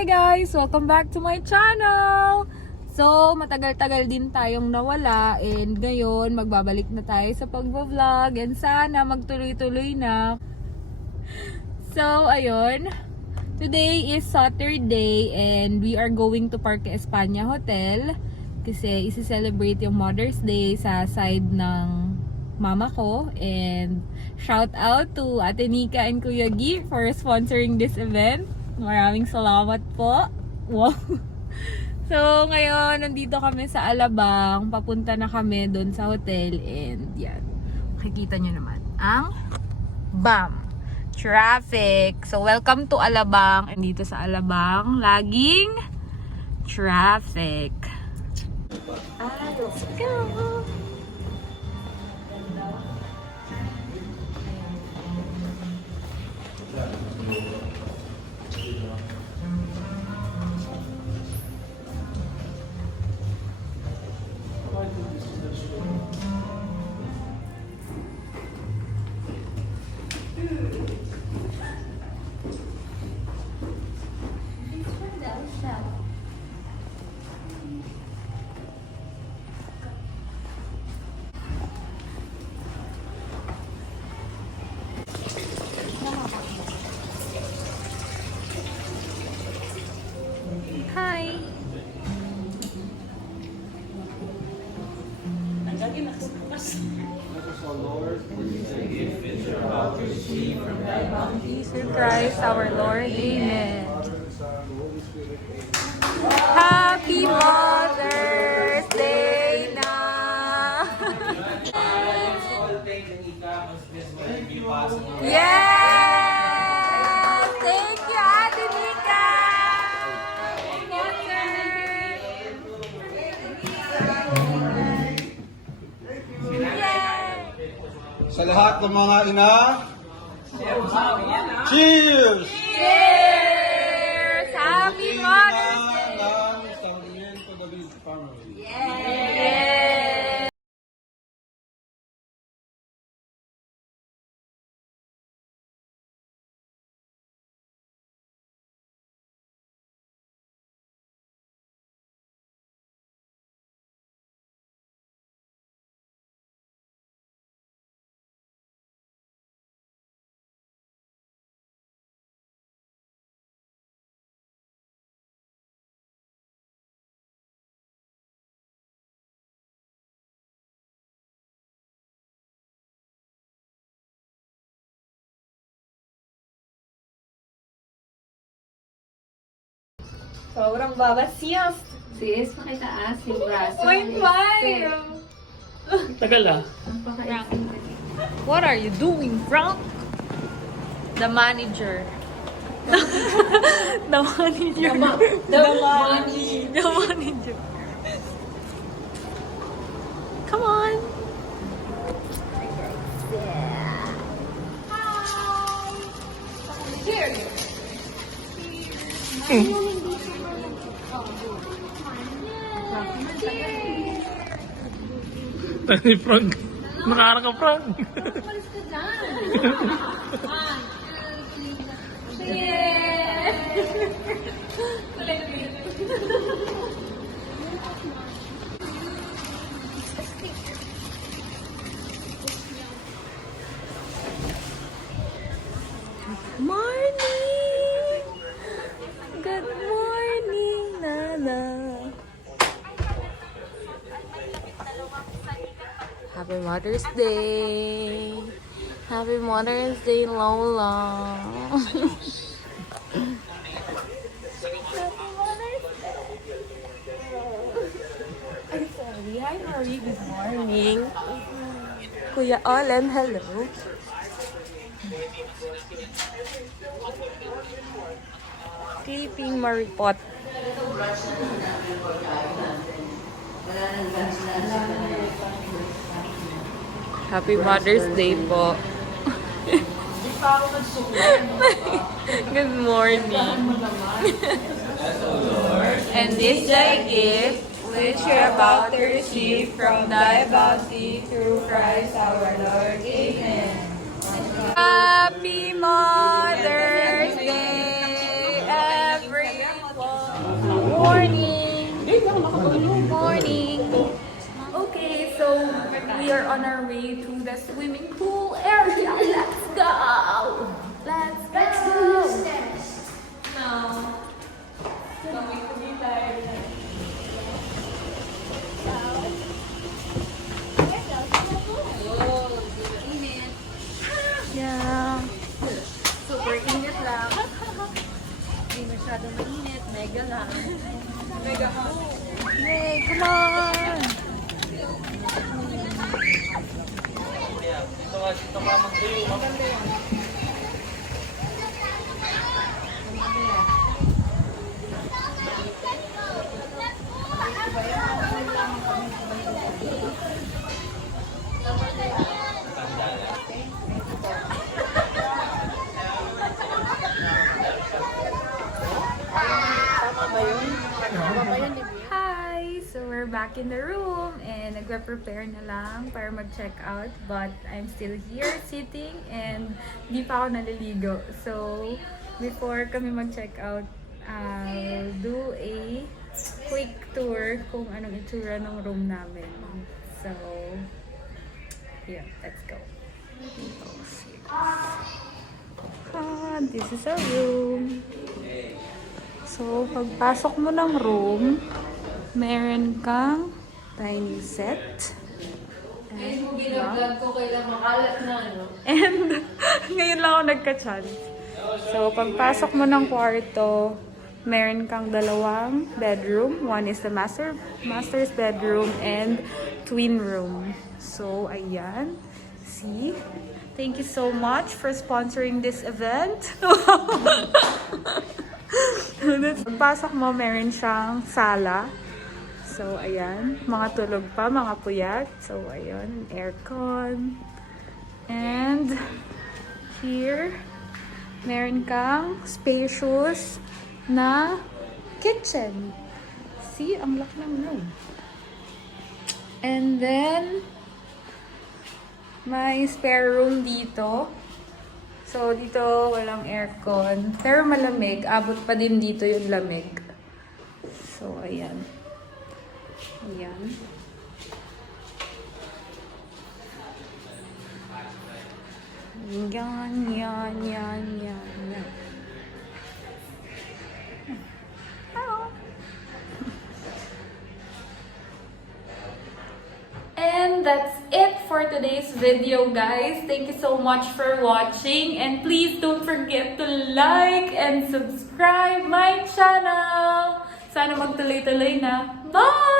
Hi guys! Welcome back to my channel! So, matagal-tagal din tayong nawala and ngayon magbabalik na tayo sa pag-vlog and sana magtuloy-tuloy na. So, ayun. Today is Saturday and we are going to Parque España Hotel kasi isi-celebrate yung Mother's Day sa side ng mama ko. And shout out to Ate Nika and Kuya Gi for sponsoring this event. Maraming salamat po. Wow. So, ngayon, nandito kami sa Alabang. Papunta na kami doon sa hotel. And yan. Makikita nyo naman ang BAM! Traffic. So, welcome to Alabang. And dito sa Alabang, laging traffic. Let's go! Hi! Through Christ our Lord. Amen. Happy Mother's Day na! Yes! Thank you, Ate Nika! Sa lahat ng mga ina, cheers! Cheers! Happy Mother's Day! Ng Sarmiento David family. Yes! Sobrang babasiyas. Sis, pakitaas yung braso. 0.5! Tagal ah. Ang pakaisip. What are you doing, Frank? The manager. The manager. The manager. Come on. Tani Frank. Nakaharap ka Frank. Morning! Good morning, Nana. Happy Mother's Day! Happy Mother's Day, Lola! I'm sorry. Hi, Marie. Good morning. Kuya Olen, hello. Clipping Maripot. Happy Mother's Day po. Good morning. And this thy gift, which you're about to receive from thy bounty through Christ our Lord. Amen. Happy Mother's Day, everyone. morning! Good morning! Okay, so we are on our way to the swimming pool area. Let's go! Let's go! Now, going to be like... Yeah. Super init lang. Hindi masyadong mainit. Mega lang. Yay, come on! Hi! So we're back in the room and nagre-prepare na lang para mag-check out, but I'm still here sitting and di pa ako naliligo. So before kami mag-check out, I'll do a quick tour kung anong itsura ng room namin. So yeah, let's go. This is our room. So, pagpasok mo ng room, meron kang tiny set. And, Binablog ko kailang makalat na, no? and ngayon lang ako nagka-chance. So, pagpasok mo ng kwarto, meron kang dalawang bedroom. One is the master's bedroom and twin room. So, ayan. See? Thank you so much for sponsoring this event. Pagpasok mo, meron siyang sala. So, ayan. Mga tulog pa, mga puyat. So, ayan. Aircon. And, here, meron kang spacious na kitchen. See? Ang laki ng room. And then, may spare room dito. So, dito walang aircon. Pero malamig. Abot pa din dito yung lamig. So, ayan. Ayan. Yan. And that's it for today's video, guys. Thank you so much for watching. And please don't forget to like and subscribe my channel. Sana magtuloy-tuloy na. Bye!